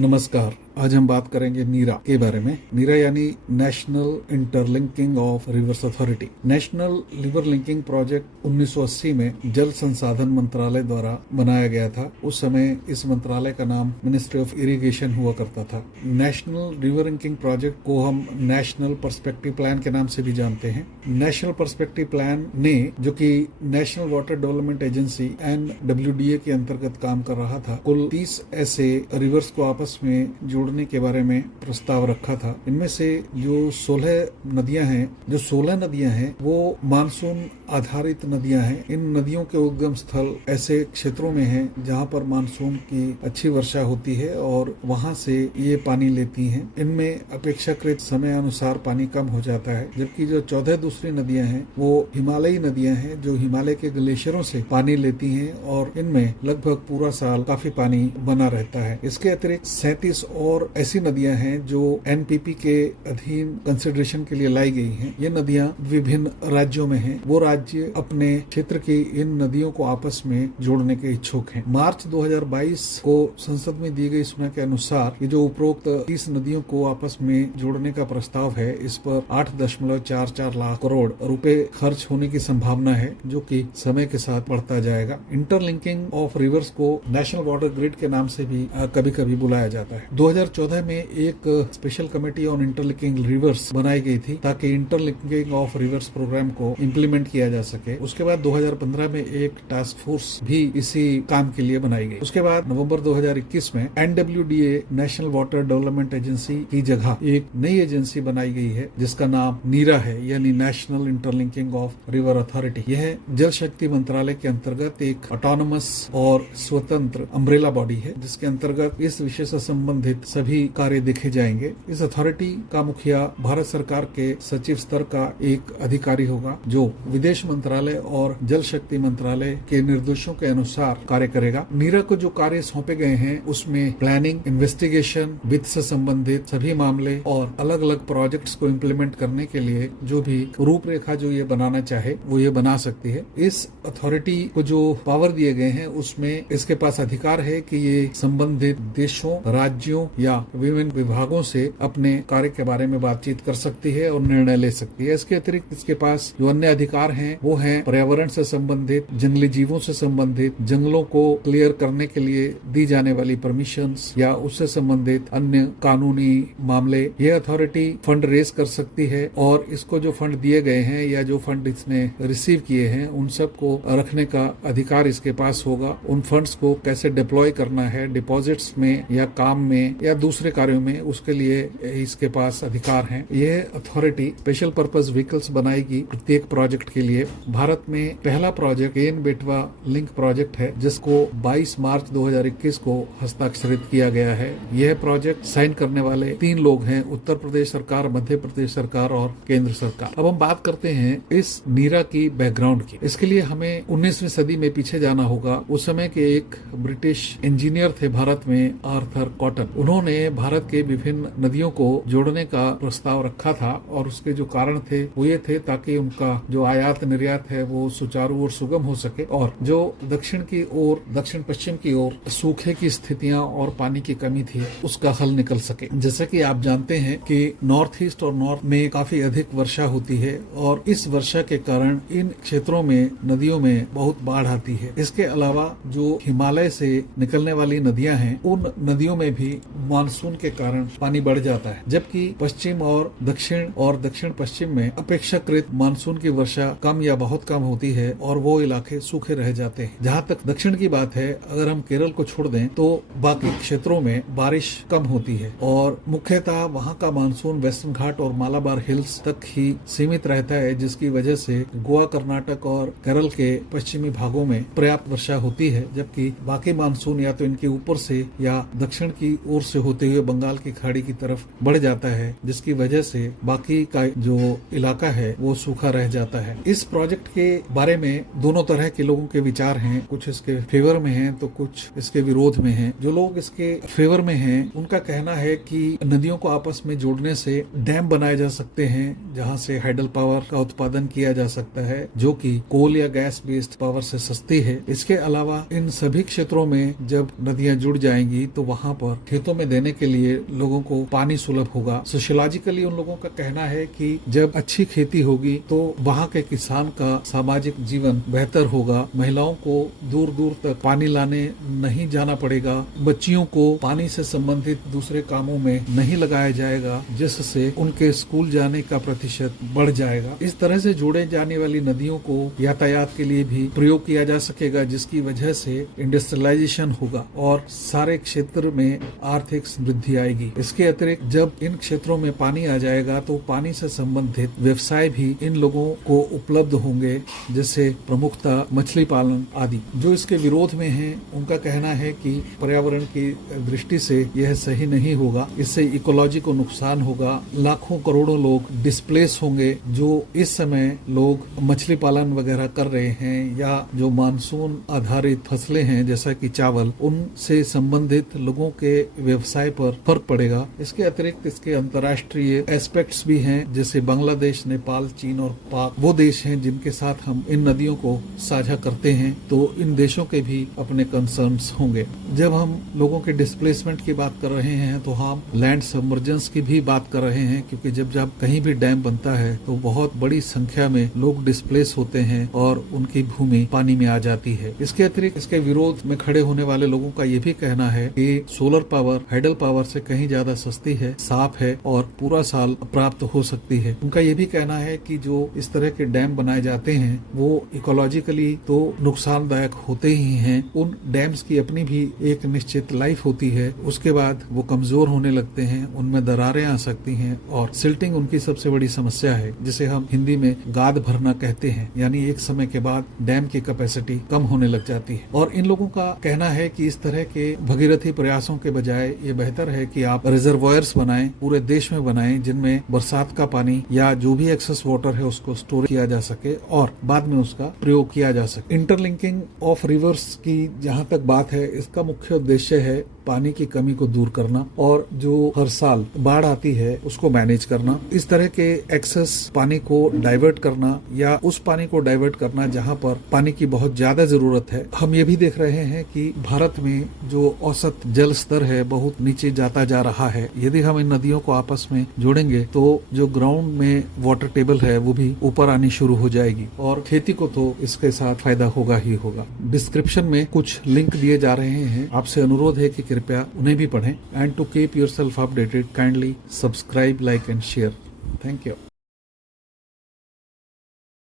नमस्कार। आज हम बात करेंगे नीरा के बारे में। नीरा यानी national interlinking of reverse authority. National river linking project 1980 में जल संसाधन मंत्रालय द्वारा बनाया गया था। उस समय इस मंत्रालय का नाम मिनिस्ट्री ऑफ इरिगेशन हुआ करता था। नेशनल रिवर लिंकिंग प्रोजेक्ट को हम नेशनल पर्सपेक्टिव प्लान के नाम से भी जानते हैं। नेशनल पर्सपेक्टिव प्लान ने, जो कि national water development agency NWDA के अंतर्गत काम कर रहा था, कुल 30 ऐसे रिवर्स को आपस में जोड़ने के बारे में प्रस्ताव रखा था। इनमें से जो 16 नदियां हैं वो मानसून आधारित नदियां हैं। इन नदियों के उद्गम स्थल ऐसे क्षेत्रों में हैं जहां पर मानसून की अच्छी वर्षा होती है और वहां से ये पानी लेती हैं। इनमें अपेक्षाकृत समय अनुसार पानी कम हो जाता है, जबकि जो 14 दूसरी नदियां हैं वो हिमालयी नदियां हैं जो हिमालय के ग्लेशियरों से पानी लेती हैं और इनमें लगभग पूरा साल काफी पानी बना रहता है। इसके अतिरिक्त 37 और ऐसी नदियां हैं जो NPP के अधीन कंसिडरेशन के लिए लाई गई हैं। ये नदियां विभिन्न राज्यों में हैं। वो राज्य अपने क्षेत्र की इन नदियों को आपस में जोड़ने के इच्छुक हैं। मार्च 2022 को संसद में दी गई सूचना के अनुसार ये जो उपरोक्त 30 नदियों को आपस में जोड़ने का प्रस्ताव है, इस पर 8.44 लाख करोड़ रुपए खर्च होने की संभावना है, जो कि समय के साथ बढ़ता जाएगा। इंटरलिंकिंग ऑफ रिवर्स को नेशनल वाटर ग्रिड के नाम से भी कभी कभी बुलाया जाता है। 2014 में एक special committee on interlinking reverse बनाई गई थी ताकि इंटरलिंकिंग ऑफ रिवर्स प्रोग्राम को इम्प्लीमेंट किया जा सके। उसके बाद 2015 में एक टास्क फोर्स भी इसी काम के लिए बनाई गई। उसके बाद नवंबर 2021 में NWDA national water development agency की जगह एक नई एजेंसी बनाई गई है जिसका नाम नीरा है, यानी national interlinking of river authority. यह जल शक्ति मंत्रालय के अंतर्गत एक ऑटोनमस और स्वतंत्र अम्ब्रेला बॉडी है जिसके अंतर्गत इस विषय से संबंधित सभी कार्य देखे जाएंगे। इस अथॉरिटी का मुखिया भारत सरकार के सचिव स्तर का एक अधिकारी होगा जो विदेश मंत्रालय और जल शक्ति मंत्रालय के निर्देशों के अनुसार कार्य करेगा। नीरा को जो कार्य सौंपे गए हैं उसमें प्लानिंग, इन्वेस्टिगेशन, वित्त से संबंधित सभी मामले और अलग अलग प्रोजेक्ट्स को इम्प्लीमेंट करने के लिए जो भी रूपरेखा जो ये बनाना चाहे वो ये बना सकती है। इस अथॉरिटी को जो पावर दिए गए हैं उसमें इसके पास अधिकार है कि ये संबंधित देशों, राज्यों या विभिन्न विभागों से अपने कार्य के बारे में बातचीत कर सकती है और निर्णय ले सकती है। इसके अतिरिक्त इसके पास जो अन्य अधिकार हैं वो हैं पर्यावरण से संबंधित, जंगली जीवों से संबंधित, जंगलों को क्लियर करने के लिए दी जाने वाली परमिशंस या उससे संबंधित अन्य कानूनी मामले। ये अथॉरिटी फंड रेज कर सकती है और इसको जो फंड दिए गए हैं या जो फंड इसने रिसीव किए हैं उन सब को रखने का अधिकार इसके पास होगा। उन फंड्स को कैसे डिप्लॉय करना है, डिपॉजिट्स में या काम में या दूसरे कार्यों में, उसके लिए इसके पास अधिकार हैं। यह अथॉरिटी स्पेशल पर्पस व्हीकल्स बनाएगी प्रत्येक प्रोजेक्ट के लिए। भारत में पहला प्रोजेक्ट केन बेटवा लिंक प्रोजेक्ट है जिसको 22 मार्च 2021 को हस्ताक्षरित किया गया है। यह प्रोजेक्ट साइन करने वाले 3 लोग हैं, उत्तर प्रदेश सरकार, मध्य प्रदेश सरकार और केंद्र सरकार। अब हम बात करते हैं इस नीरा की बैकग्राउंड की। इसके लिए हमें 19वीं सदी में पीछे जाना होगा। उस समय के एक ब्रिटिश इंजीनियर थे भारत में, आर्थर कॉटन। उन्होंने भारत के विभिन्न नदियों को जोड़ने का प्रस्ताव रखा था और उसके जो कारण थे वो ये थे ताकि उनका जो आयात निर्यात है वो सुचारू और सुगम हो सके और जो दक्षिण पश्चिम की ओर सूखे की स्थितियां और पानी की कमी थी उसका हल निकल सके। जैसे कि आप जानते हैं कि नॉर्थ ईस्ट और नॉर्थ में काफी अधिक वर्षा होती है और इस वर्षा के कारण इन क्षेत्रों में नदियों में बहुत बाढ़ आती है। इसके अलावा जो हिमालय से निकलने वाली नदियां हैं उन नदियों में भी मानसून के कारण पानी बढ़ जाता है, जबकि पश्चिम और दक्षिण पश्चिम में अपेक्षाकृत मानसून की वर्षा कम या बहुत कम होती है और वो इलाके सूखे रह जाते हैं। जहाँ तक दक्षिण की बात है, अगर हम केरल को छोड़ दें तो बाकी क्षेत्रों में बारिश कम होती है और मुख्यतः वहाँ का मानसून वेस्टर्न घाट और मालाबार हिल्स तक ही सीमित रहता है, जिसकी वजह से गोवा, कर्नाटक और केरल के पश्चिमी भागों में पर्याप्त वर्षा होती है, जबकि बाकी मानसून या तो इनके ऊपर से या दक्षिण की ओर से होते हुए बंगाल की खाड़ी की तरफ बढ़ जाता है, जिसकी वजह से बाकी का जो इलाका है वो सूखा रह जाता है। इस इस प्रोजेक्ट के बारे में दोनों तरह के लोगों के विचार हैं, कुछ इसके फेवर में हैं तो कुछ इसके विरोध में हैं। जो लोग इसके फेवर में हैं उनका कहना है कि नदियों को आपस में जोड़ने से डैम बनाए जा सकते हैं जहां से हाइडल पावर का उत्पादन किया जा सकता है, जो कि कोल या गैस बेस्ड पावर से सस्ती है। इसके अलावा इन सभी क्षेत्रों में जब नदियां जुड़ जाएंगी तो वहां पर खेतों में देने के लिए लोगों को पानी सुलभ होगा। सोशियोलॉजिकली उन लोगों का कहना है कि जब अच्छी खेती होगी तो वहां के किसान का सामाजिक जीवन बेहतर होगा, महिलाओं को दूर दूर तक पानी लाने नहीं जाना पड़ेगा, बच्चियों को पानी से संबंधित दूसरे कामों में नहीं लगाया जाएगा, जिससे उनके स्कूल जाने का प्रतिशत बढ़ जाएगा। इस तरह से जोड़े जाने वाली नदियों को यातायात के लिए भी प्रयोग किया जा सकेगा, जिसकी वजह से इंडस्ट्रियलाइजेशन होगा और सारे क्षेत्र में आर्थिक समृद्धि आएगी। इसके अतिरिक्त जब इन क्षेत्रों में पानी आ जाएगा तो पानी से संबंधित व्यवसाय भी इन लोगों को उपलब्ध होंगे, जैसे प्रमुखता मछली पालन आदि। जो इसके विरोध में हैं उनका कहना है कि पर्यावरण की दृष्टि से यह सही नहीं होगा, इससे इकोलॉजी को नुकसान होगा, लाखों करोड़ों लोग डिस्प्लेस होंगे जो इस समय लोग मछली पालन वगैरह कर रहे हैं या जो मानसून आधारित फसलें हैं जैसा कि चावल, उनसे संबंधित लोगों के व्यवसाय पर फर्क पड़ेगा। इसके अतिरिक्त इसके अंतर्राष्ट्रीय एस्पेक्ट्स भी हैं, जैसे बांग्लादेश, नेपाल, चीन और पाक वो देश हैं जिनके साथ हम इन नदियों को साझा करते हैं, तो इन देशों के भी अपने कंसर्न्स होंगे। जब हम लोगों के डिस्प्लेसमेंट की बात कर रहे हैं तो हम लैंड सबमर्जेंस की भी बात कर रहे हैं, क्योंकि जब कहीं भी डैम बनता है तो बहुत बड़ी संख्या में लोग डिस्प्लेस होते हैं और उनकी भूमि पानी में आ जाती है। इसके अतिरिक्त इसके विरोध में खड़े होने वाले लोगों का ये भी कहना है कि सोलर पावर हाइडल पावर से कहीं ज्यादा सस्ती है, साफ है और पूरा साल प्राप्त हो सकती है। उनका ये भी कहना है कि जो इस तरह के डैम बनाए जाते हैं वो इकोलॉजिकली तो नुकसानदायक होते ही हैं, उन डैम्स की अपनी भी एक निश्चित लाइफ होती है, उसके बाद वो कमजोर होने लगते हैं, उनमें दरारें आ सकती हैं और सिल्टिंग उनकी सबसे बड़ी समस्या है, जिसे हम हिंदी में गाद भरना कहते हैं, यानी एक समय के बाद डैम की कैपेसिटी कम होने लग जाती है। और इन लोगों का कहना है कि इस तरह के भगीरथी प्रयासों के बजाय ये बेहतर है कि आप रिजर्वॉयर्स बनाएं, पूरे देश में बनाएं, जिनमें बरसात का पानी या जो भी एक्सेस वाटर है उसको स्टोर किया जा सके और बाद में उसका प्रयोग किया जा सके। इंटरलिंकिंग ऑफ रिवर्स की जहां तक बात है, इसका मुख्य उद्देश्य है पानी की कमी को दूर करना और जो हर साल बाढ़ आती है उसको मैनेज करना। इस तरह के एक्सेस पानी को डाइवर्ट करना या उस पानी को डाइवर्ट करना जहां पर पानी की बहुत ज्यादा जरूरत है। हम ये भी देख रहे हैं कि भारत में जो औसत जल स्तर है बहुत नीचे जाता जा रहा है। यदि हम इन नदियों को आपस में जोड़ेंगे तो जो ग्राउंड में वाटर टेबल है वो भी ऊपर आनी शुरू हो जाएगी और खेती को तो इसके साथ फायदा होगा ही होगा। डिस्क्रिप्शन में कुछ लिंक दिए जा रहे हैं, आपसे अनुरोध है कि कृपया उन्हें भी पढ़ें। And to keep yourself updated, kindly subscribe, like and share. Thank you.